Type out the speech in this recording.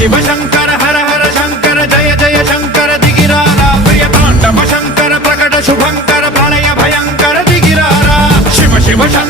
शिव शंकर हर हर शंकर जय जय शंकर दिगिरारा प्रिय तांडव शंकर प्रकट शुभंकर प्रलय भयंकर दिगिरारा शिव शिव शंकर